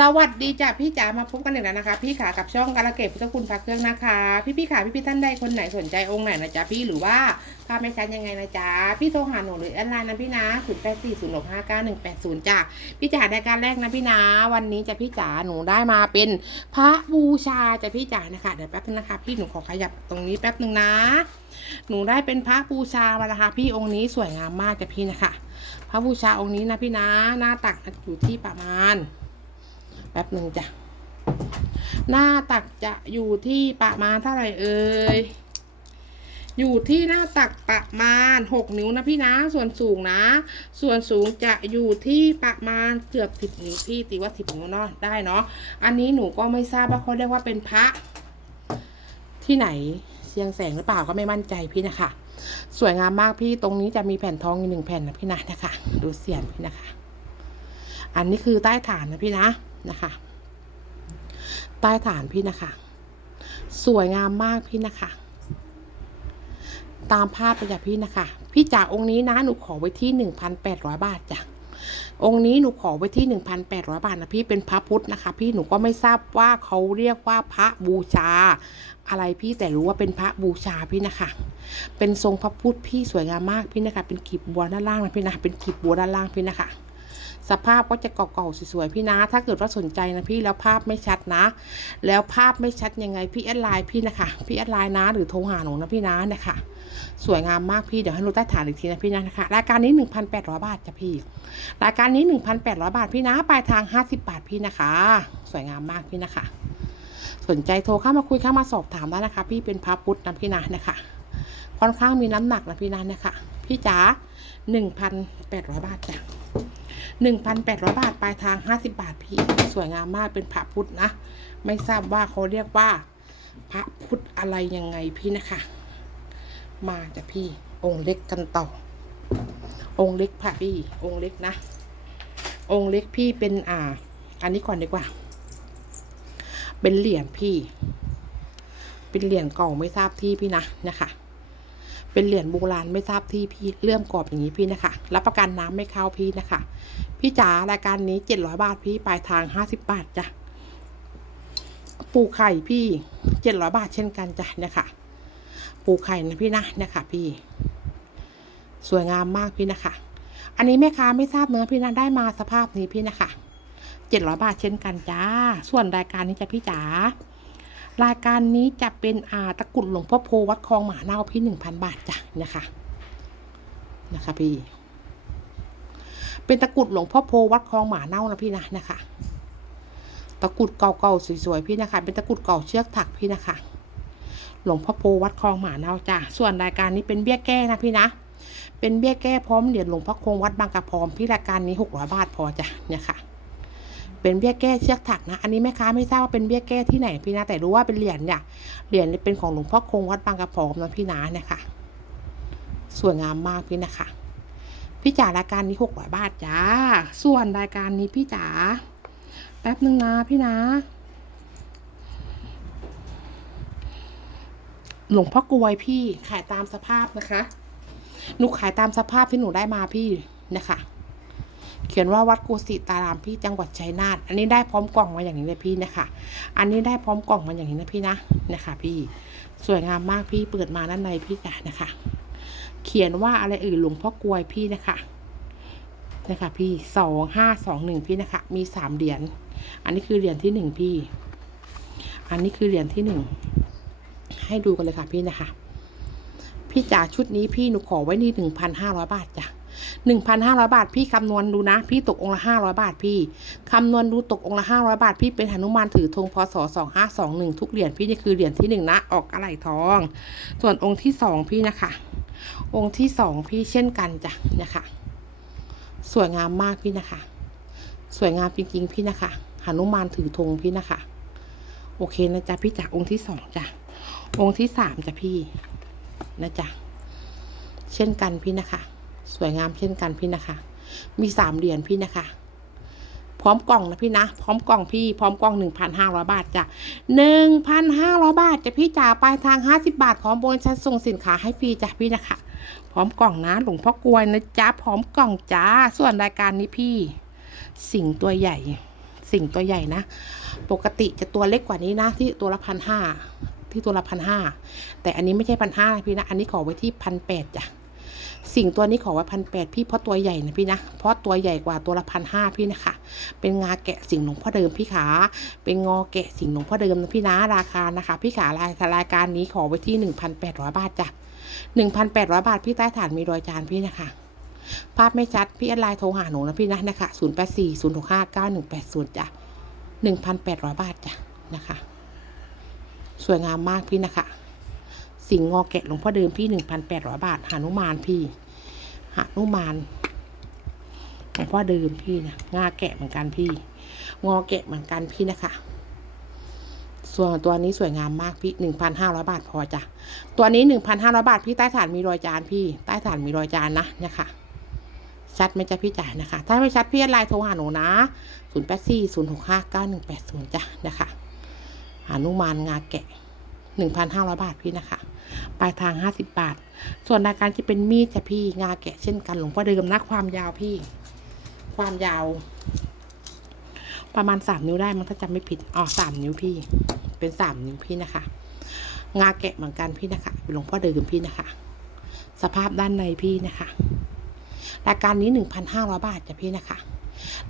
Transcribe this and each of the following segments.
สวัสดีจ้ะพี่จ๋ามาพบกันอีกแล้วนะคะ พี่ขากับช่องการะเกดพุทธคุณพระเครื่องนะคะ พี่พี่ขาพี่พี่ท่านใดคนไหนสนใจองค์ไหนนะจ๊ะพี่หรือว่าภาไม่ชัดยังไงนะจ๊ะพี่โทรหาหนูหรือแอดไลน์นะพี่นะศูนย์แปดสี่ศูนย์หกห้าเก้าหนึ่งแปดศูนย์จ้ะพี่จ๋ารายการแรกนะพี่นะ วันนี้จะพี่จ๋าหนูได้มาเป็นพระบูชาจ้ะพี่จ๋านะคะเดี๋ยวแป๊บนึงนะคะ พี่หนูขอขยับตรงนี้แป๊บนึงนะ หนูได้เป็นพระบูชามานะคะพี่องค์นี้สวยงามมากจ้ะพี่นะคะ พระบูชาองค์นี้นะพี่นะ หน้าตักอยู่ที่ประมาณ แป๊บหนึ่งจ้ะ หน้าตักจะอยู่ที่ประมาณเท่าไหร่เอ่ย อยู่ที่หน้าตักประมาณหกนิ้วนะพี่นะ ส่วนสูงนะ ส่วนสูงจะอยู่ที่ประมาณเกือบสิบนิ้วพี่ตีว่าสิบนิ้วเนาะได้เนาะ อันนี้หนูก็ไม่ทราบว่าเขาเรียกว่าเป็นพระ ที่ไหนเชียงแสงหรือเปล่าก็ไม่มั่นใจพี่นะคะ สวยงามมากพี่ตรงนี้จะมีแผ่นทองอีกหนึ่งแผ่นนะพี่นะนะคะ ดูเสียนพี่นะคะ อันนี้คือใต้ฐานนะพี่นะ นะคะ ใต้ฐานพี่นะคะ สวยงามมากพี่นะคะ ตามภาพไปจากพี่นะคะ พี่จากองค์นี้นะหนูขอไว้ที่หนึ่งพันแปดร้อยบาทจ้ะองค์นี้หนูขอไว้ที่หนึ่งพันแปดร้อยบาทนะพี่เป็นพระพุทธนะคะ พี่หนูก็ไม่ทราบว่าเขาเรียกว่าพระบูชา อะไรพี่แต่รู้ว่าเป็นพระบูชาพี่นะคะ เป็นทรงพระพุทธพี่สวยงามมากพี่นะคะ เป็นกีบบัวด้านล่างนะพี่นะเป็นกีบบัวด้านล่างพี่นะคะ สภาพก็จะเก่าๆสวยๆพี่นะ ถ้าเกิดว่าสนใจนะพี่แล้วภาพไม่ชัดนะ แล้วภาพไม่ชัดยังไงพี่แอดไลน์พี่นะคะพี่แอดไลน์นะหรือโทรหาหนูนะพี่นะนี่ยค่ะสวยงามมากพี่เดี๋ยวให้หนูใต้ฐานอีกทีนะพี่นะนะคะรายการนี้ 1,800 บาทจ้ะพี่รายการนี้ 1,800 บาทพี่นะปลายทาง 50 บาทพี่นะคะ สวยงามมากพี่นะคะ สนใจโทรเข้ามาคุยเข้ามาสอบถามได้นะคะ พี่เป็นพระพุทธนะพี่นะนะคะค่อนข้างมีน้ำหนักนะพี่นะนะคะพี่จ๋า1,800 บาทจ้ะ หนึ่งพันแปดร้อยบาท ปลายทางห้าสิบาทพี่ สวยงามมากเป็นพระพุทธนะ ไม่ทราบว่าเขาเรียกว่า พระพุทธอะไรยังไงพี่นะคะ มาจ้ะพี่องค์เล็กกันต่อ องค์เล็กค่ะพี่ องค์เล็กนะ องค์เล็กพี่เป็นอ่า อันนี้ก่อนดีกว่า เป็นเหรียญพี่ เป็นเหรียญเก่าไม่ทราบที่พี่นะนะคะ เป็นเหรียญโบราณไม่ทราบที่พี่เลื่อมกรอบอย่างนี้พี่นะคะ รับประกันน้ำไม่เข้าพี่นะคะ พี่จ๋ารายการนี้เจ็ดร้อยบาทพี่ปลายทางห้าสิบบาทจ้ะปูไข่พี่เจ็ดร้อยบาทเช่นกันจ้ะเนี่ยค่ะ ปูไข่นะพี่นะเนี่ยค่ะพี่ สวยงามมากพี่นะคะ อันนี้แม่ค้าไม่ทราบเนื้อพี่นะได้มาสภาพนี้พี่นะคะเจ็ดร้อยบาทเช่นกันจ้า ส่วนรายการนี้จะพี่จ๋า รายการนี้จะเป็นอาตะกรุดหลวงพ่อโพวัดคลองหมาเน่าพี่หนึ่งพันบาทจ้ะนะคะนะคะพี่ เป็นตะกรุดหลวงพ่อโพวัดคลองหมาเน่านะพี่นะนะคะ ตะกรุดเก่าๆสวยๆพี่นะคะ เป็นตะกรุดเก่าเชือกถักพี่นะคะ หลวงพ่อโพวัดคลองหมาเน่าจ้ะส่วนรายการนี้เป็นเบี้ยแก้นะพี่นะ เป็นเบี้ยแก้พร้อมเหรียญหลวงพ่อคงวัดบางกะพร้อมพี่รายการนี้หกร้อยบาทพอจ้ะเนี่ยค่ะ เป็นเบี้ยแก้เชือกถักนะ อันนี้แม่ค้าไม่ทราบว่าเป็นเบี้ยแก้ที่ไหนพี่นะแต่รู้ว่าเป็นเหรียญเนี่ยเหรียญเป็นของหลวงพ่อคงวัดบางกระพร้อมนะพี่นะเนี่ยค่ะสวยงามมากพี่นะคะพี่จ๋ารายการนี้หกร้อยบาทจ้า ส่วนรายการนี้พี่จ๋าแป๊บนึงนะพี่นะหลวงพ่อกลวยพี่ขายตามสภาพนะคะ หนูขายตามสภาพที่หนูได้มาพี่นะคะ เขียนว่าวัดกุสิตารามพี่จังหวัดชัยนาทอันนี้ได้พร้อมกล่องมาอย่างนี้เลยพี่นะคะ อันนี้ได้พร้อมกล่องมาอย่างนี้นะพี่นะนะคะ พี่สวยงามมากพี่เปิดมาด้านในพี่จ๋านะคะ เขียนว่าอะไรเอ่ยหลวงพ่อกลวยพี่นะคะนะคะพี่สองห้าสองหนึ่งพี่นะคะ มีสามเหรียญอันนี้คือเหรียญที่หนึ่งพี่ อันนี้คือเหรียญที่หนึ่งให้ดูกันเลยค่ะพี่นะคะ พี่จ๋าชุดนี้พี่หนูขอไว้นี่หนึ่งพันห้าร้อยบาทจ้ะ หนึ่งพันห้าร้อยบาท พี่คำนวณดูนะ พี่ตกองค์ละห้าร้อยบาทพี่คำนวณดูตกองค์ละห้าร้อยบาท พี่เป็นหนุมานถือธงพศสองห้าสองหนึ่งทุกเหรียญพี่นี่คือเหรียญที่หนึ่งนะออกอะไรทอง ส่วนองค์ที่สองพี่นะคะ องค์ที่สองพี่เช่นกันจ้ะนะคะ สวยงามมากพี่นะคะ สวยงามจริงๆพี่นะคะหนุมานถือธงพี่นะคะ โอเคนะจ๊ะพี่จ๋าองค์ที่สองจ้ะองค์ที่สามจ้ะพี่นะจ๊ะเช่นกันพี่นะคะ สวยงามเช่นกันพี่นะคะ มีสามเหรียญพี่นะคะ พร้อมกล่องนะพี่นะ พร้อมกล่องพี่ พร้อมกล่องหนึ่งพันห้าร้อยบาทจ้ะหนึ่งพันห้าร้อยบาทจะพี่จ๋าปลายทางห้าสิบาทพร้อมโบนชันส่งสินค้าให้ฟรีจ้ะพี่นะคะ พร้อมกล่องนะหลวงพ่อกวยนะจ๊ะพร้อมกล่องจ้า ส่วนรายการนี้พี่ สิ่งตัวใหญ่ สิ่งตัวใหญ่นะ ปกติจะตัวเล็กกว่านี้นะ ที่ตัวละพันห้าที่ตัวละพันห้าแต่อันนี้ไม่ใช่พันห้านะพี่นะ อันนี้ขอไว้ที่พันแปดจ้ะ สิ่งตัวนี้ขอไว้พันแปดพี่เพราะตัวใหญ่นะพี่นะ เพราะตัวใหญ่กว่าตัวละพันห้าพี่นะคะ เป็นงาแกะสิ่งหลวงพ่อเดิมพี่ขา เป็นงอแกะสิ่งหลวงพ่อเดิมนะพี่นะราคานะคะ พี่ขารายรายการนี้ขอไว้ที่หนึ่งพันแปดร้อยบาทจ้ะหนึ่งพันแปดร้อยบาทพี่ใต้ฐานมีรอยจานพี่นะคะภาพไม่ชัดพี่แอดไลน์โทรหาหนูนะพี่นะนะคะศูนย์แปดสี่ศูนย์หกห้าเก้าหนึ่งแปดศูนย์จ้ะหนึ่งพันแปดร้อยบาทจ้ะนะคะ สวยงามมากพี่นะคะ สิ่งงอแกะหลวงพ่อเดิมพี่หนึ่งพันแปดร้อยบาทหานุมานพี่หานุมานหลวงพ่อเดิมพี่นะงาแกะเหมือนกันพี่ งอแกะเหมือนกันพี่นะคะส่วนตัวนี้สวยงามมากพี่หนึ่งพันห้าร้อยบาทพอจ้ะ ตัวนี้หนึ่งพันห้าร้อยบาทพี่ใต้ฐานมีรอยจานพี่ ใต้ฐานมีรอยจานนะเนี่ยค่ะ ชัดไหมจ๊ะพี่จ๋านะคะ ถ้าไม่ชัดพี่อดไลน์โทรหาหนูนะศูนย์แปดสี่ศูนย์หกห้าเก้าหนึ่งแปดศูนย์จ้ะนะคะหานุมานงาแกะ หนึ่งพันห้าร้อยบาทพี่นะคะ ปลายทางห้าสิบบาท ส่วนรายการที่เป็นมีดจะพี่งาแกะเช่นกันหลวงพ่อเดิมนะความยาวพี่ ความยาว ประมาณสามนิ้วได้มันถ้าจำไม่ผิดอ๋อสามนิ้วพี่ เป็นสามนิ้วพี่นะคะ งาแกะเหมือนกันพี่นะคะเป็นหลวงพ่อเดิมพี่นะคะ สภาพด้านในพี่นะคะรายการนี้หนึ่งพันห้าร้อยบาทจ้ะพี่นะคะ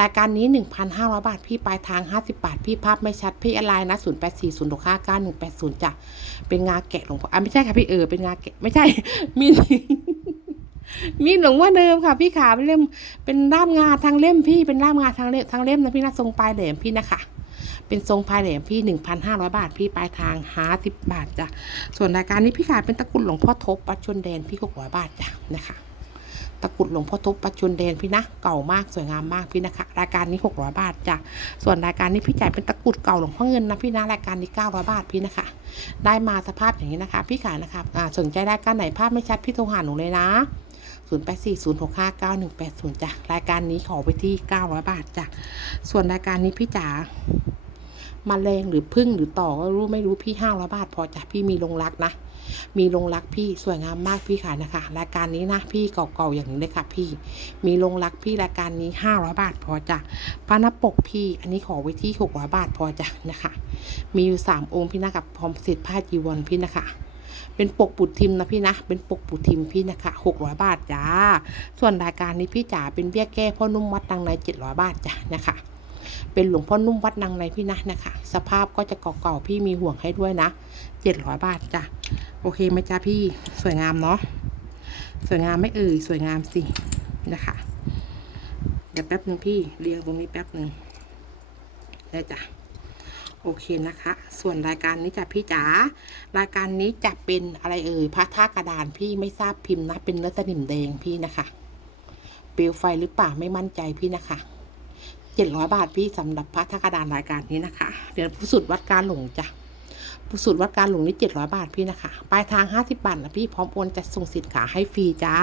รายการนี้หนึ่งพันห้าร้อยบาท พี่ปลายทางห้าสิบาท พี่ภาพไม่ชัด พี่อะไรนะศูนย์แปดสี่ศูนย์หกห้าก้าหนึ่งแปดศูนย์จ้ะ เป็นงาแกะหลวงพ่ออะไม่ใช่ค่ะพี่เออ เป็นงาแกะ ไม่ใช่ มีมีหลวงพ่อเดิมค่ะ พี่ขาเป็นเล่ม เป็นด้ามงาทางเล่มพี่ เป็นด้ามงาทางเล่มทางเล่มนะพี่นะทรงปลายแหลมพี่นะคะเป็นทรงปลายแหลมพี่หนึ่งพันห้าร้อยบาท พี่ปลายทางห้าสิบบาทจ้ะ ส่วนรายการนี้พี่ขาเป็นตะกรุดหลวงพ่อทบปัจจุนแดนพี่ก็ร้อยบาทจ้ะนะคะ ตะกรุดหลวงพ่อทุบปัจจุนแดนพี่นะ เก่ามากสวยงามมากพี่นะคะ รายการนี้หกร้อยบาทจ้ะ ส่วนรายการนี้พี่จ่ายเป็นตะกรุดเก่าหลวงพ่อเงินนะพี่นะ รายการนี้เก้าร้อยบาทพี่นะคะ ได้มาสภาพอย่างนี้นะคะ พี่ขายนะคะอ่าสนใจรายการไหนภาพไม่ชัดพี่โทรหาหนูเลยนะ0 8 4 0 6 5 9 1 8 0จ้ะ รายการนี้ขอไปที่ 900 บาทจ้ะ ส่วนรายการนี้พี่จ๋ามาแรงหรือพึ่งหรือต่อก็รู้ไม่รู้พี่500บาทพอจ้ะพี่มีลงรักนะ มีลงรักพี่สวยงามมากพี่ขายนะคะรายการนี้นะพี่เก่าๆอย่างนี้เลยค่ะพี่ มีลงรักพี่รายการนี้ 500 บาทพอจ้ะพระนปกพี่อันนี้ขอไว้ที่ 600 บาทพอจ้ะนะคะ มีอยู่ 3 องค์พี่นะกับพร้อมเสร็จผ้าจีวรพี่นะคะเป็นปกปุดทิมนะพี่นะ เป็นปกปุดทิมพี่นะคะหกร้อยบาทจ้า ส่วนรายการนี้พี่จ๋าเป็นเบี้ยแก้พ่อนุ่มวัดนางในเจ็ดร้อยบาทจ้ะนะคะ เป็นหลวงพ่อนุ่มวัดนางในพี่นะนะคะ สภาพก็จะเก่าๆพี่มีห่วงให้ด้วยนะเจ็ดร้อยบาทจ้ะ โอเคไหมจ้าพี่สวยงามเนาะสวยงามไม่เอ่ยสวยงามสินะคะเดี๋ยวแป๊บนึงพี่เรียงตรงนี้แป๊บนึงได้จ้ะโอเคนะคะ ส่วนรายการนี้จะพี่จ๋ารายการนี้จะเป็นอะไรเอ่ยพระท่ากระดานพี่ไม่ทราบพิมพ์นะเป็นเนื้อสนิมแดงพี่นะคะเปลวไฟหรือเปล่าไม่มั่นใจพี่นะคะเจ็ดร้อยบาทพี่สำหรับพระท่ากระดานรายการนี้นะคะ เดี๋ยวผู้สุดวัดการหลงจ้ะ ผู้สุดวัดการหลงนี่เจ็ดร้อยบาทพี่นะคะ ปลายทางห้าสิบบาทนะพี่พร้อมโอนจะส่งสินค้าให้ฟรีจ้า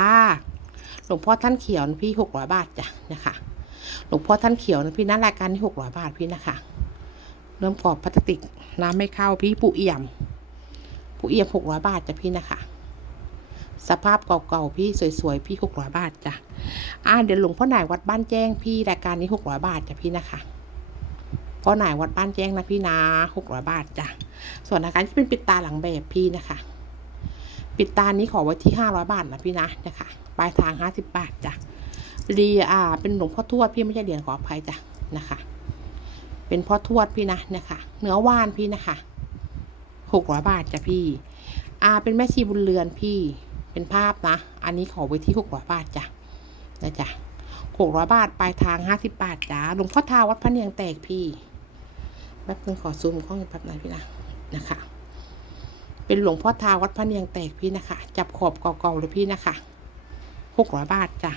หลวงพ่อท่านเขียวนะพี่หกร้อยบาทจ้ะนะคะ หลวงพ่อท่านเขียวนะพี่นะรายการนี้หกร้อยบาทพี่นะคะ เริ่มกรอบพลาสติกน้ำไม่เข้าพี่ปูเอี่ยม ปูเอี่ยมหกร้อยบาทจ้ะพี่นะคะสภาพเก่าๆพี่สวยๆพี่หกร้อยบาทจ้ะ อ่าเดี๋ยวหลวงพ่อหน่ายวัดบ้านแจ้งพี่รายการนี้หกร้อยบาทจ้ะพี่นะคะ พ่อหน่ายวัดบ้านแจ้งนะพี่นะหกร้อยบาทจ้ะ ส่วนราการที่เป็นปิดตาหลังแบบพี่นะคะ ปิดตานี้ขอไว้ที่ห้าร้อยบาทนะพี่นะนะคะปลายทางห้าสิบบาทจ้ะรีอ่า เป็นหลวงพ่อทวดพี่ไม่ใช่เหรียญขออภัยจ้ะนะคะ เป็นพ่อทวดพี่นะเนี่ยค่ะเนื้อว่านพี่นะคะหกร้อยบาทจ้ะพี่อาเป็นแม่ชีบุญเรือนพี่เป็นภาพนะ อันนี้ขอไว้ที่หกร้อยบาทจ้ะนะจ๊ะหกร้อยบาทปลายทางห้าสิบบาทจ้าหลวงพ่อทาวัดพระเนียงแตกพี่ แป๊บนึงขอซูมกล้องแป๊บหนึงพี่นะนะคะ เป็นหลวงพ่อทาวัดพระเนียงแตกพี่นะคะ จับขอบเก่าๆเลยพี่นะคะหกร้อยบาทจ้ะ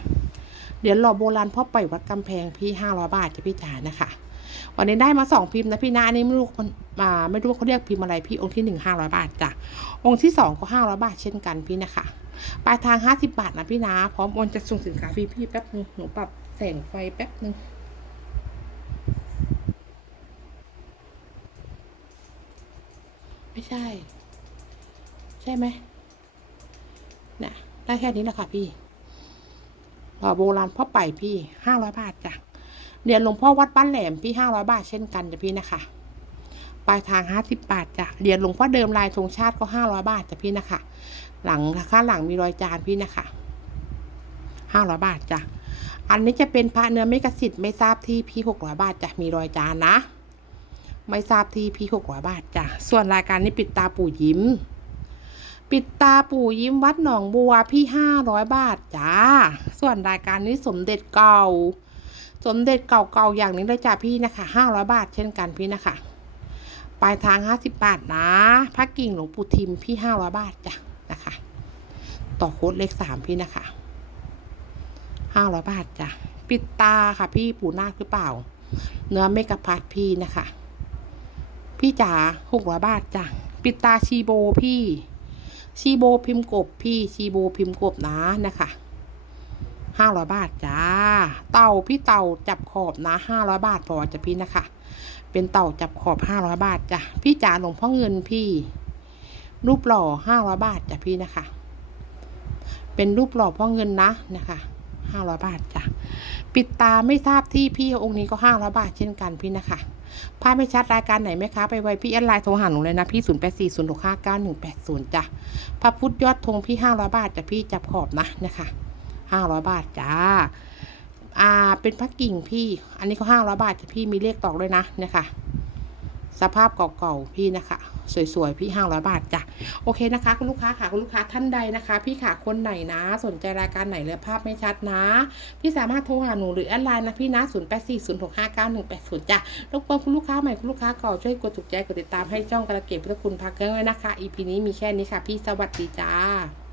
เดี๋ยวรอโบราณพ่อไปวัดกำแพงพี่ห้าร้อยบาทจ้ะพี่จ๋านะคะวันนี้ได้มาสองพิมพ์นะพี่นะอันนี้ไม่รู้คนมาไม่รู้ว่าเขาเรียกพิมพ์อะไรพี่องค์ที่หนึ่งห้าร้อยบาทจ้ะองค์ที่สองก็ห้าร้อยบาทเช่นกันพี่นะคะปลายทางห้าสิบาทนะพี่นะพร้อมโอนจะส่งสินค้าพี่พี่แป๊บนึงหนูปรับแสงไฟแป๊บนึง ไม่ใช่ ใช่ไหมเนี่ยได้แค่นี้แหละค่ะพี่รอโบราณพ่อไปพี่ห้าร้อยบาทจ้ะเหรียญหลวงพ่อวัดบ้านแหลมพี่ห้าร้อยบาทเช่นกันจ้ะพี่นะคะปลายทางห้าสิบบาทจ้ะเหรียญหลวงพ่อเดิมลายธงชาติก็ห้าร้อยบาทจ้ะพี่นะคะ หลังข้าหลังมีรอยจานพี่นะคะห้าร้อยบาทจ้ะอันนี้จะเป็นพระเนื้อไม่กระสิทธิ์ไม่ทราบที่พี่หกร้อยบาทจ้ะมีรอยจานนะ ไม่ทราบที่พี่หกร้อยบาทจ้ะส่วนรายการนี้ปิดตาปู่ยิ้ม ปิดตาปู่ยิ้มวัดหนองบัวพี่ห้าร้อยบาทจ้าส่วนรายการนี้สมเด็จเก่า สมเด็จเก่าๆอย่างนี้เลยจ้ะพี่นะคะห้าร้อยบาทเช่นกันพี่นะคะปลายทางห้าสิบบาทนะพระกิ่งหลวงปู่ทิมพี่ห้าร้อยบาทจ้ะนะคะ ต่อโค้ดเลขสามพี่นะคะห้าร้อยบาทจ้ะปิดตาค่ะพี่ปู่นาคหรือเปล่า เนื้อเมกะพัดพี่นะคะ พี่จ๋าหกร้อยบาทจ้ะปิดตาชีโบพี่ ชีโบพิมพ์กบพี่ชีโบพิมพ์กบนะนะคะห้าร้อยบาทจ้า เต่าพี่เต่าจับขอบนะห้าร้อยบาทพอจะพี่นะคะ เป็นเต่าจับขอบห้าร้อยบาทจ้ะพี่จ๋าหลวงพ่อเงินพี่ รูปหล่อห้าร้อยบาทจ้ะพี่นะคะ เป็นรูปหล่อพ่อเงินนะนะคะห้าร้อยบาทจ้ะปิดตาไม่ทราบที่พี่องค์นี้ก็ห้าร้อยบาทเช่นกันพี่นะคะ ภาพไม่ชัดรายการไหนไหมคะ ไปไวพี่แอดไลน์โทรหาหนูเลยนะพี่ศูนย์แปดสี่ศูนย์หกห้าเก้าหนึ่งแปดศูนย์จ้ะพระพุทธยอดธงพี่ห้าร้อยบาทจ้ะพี่จับขอบนะนะคะห้าร้อยบาทจ้าอ่าเป็นพระกิ่งพี่ อันนี้ก็ห้าร้อยบาทจ้ะพี่มีเลขตอกด้วยนะนะคะ สภาพเก่าๆพี่นะคะ สวยๆพี่ห้าร้อยบาทจ้ะโอเคนะคะ คุณลูกค้าค่ะคุณลูกค้าท่านใดนะคะ พี่ขาคนไหนนะ สนใจรายการไหนเลยภาพไม่ชัดนะ พี่สามารถโทรหาหนูหรือแอดไลน์นะพี่นะ0 8 4 0 6 5 9 1 8 0จ้ะรบกวนคุณลูกค้าใหม่คุณลูกค้าเก่าช่วยกดถูกใจกดติดตามให้จ้องกระเก็บพุทธคุณพักเครื่องไว้นะคะ EP นี้มีแค่นี้ค่ะ พี่สวัสดีจ้า